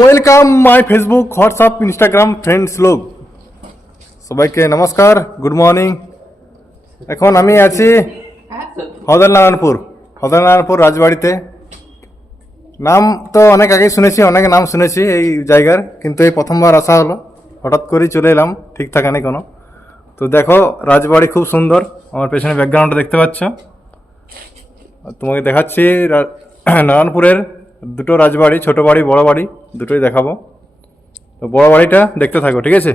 Welcome my Facebook WhatsApp Instagram friends লোক, সবাইকে নমস্কার, গুড মর্নিং। এখন আমি আছি হদরনারায়ণপুর রাজবাড়িতে। নাম তো অনেক আগেই শুনেছি, অনেক নাম শুনেছি এই জায়গার, কিন্তু এই প্রথমবার আসা হলো, হঠাৎ করেই চলে এলাম, ঠিক থাকে না কোনো। তো দেখো রাজবাড়ি খুব সুন্দর, আমার পেছনে ব্যাকগ্রাউন্ডটা দেখতে পাচ্ছ। তোমাকে দেখাচ্ছি নারায়ণপুরের দুটো রাজবাড়ি, ছোট বাড়ি বড় বাড়ি দুটোই দেখাবো। তো বড় বাড়িটা দেখতে থাকো, ঠিক আছে।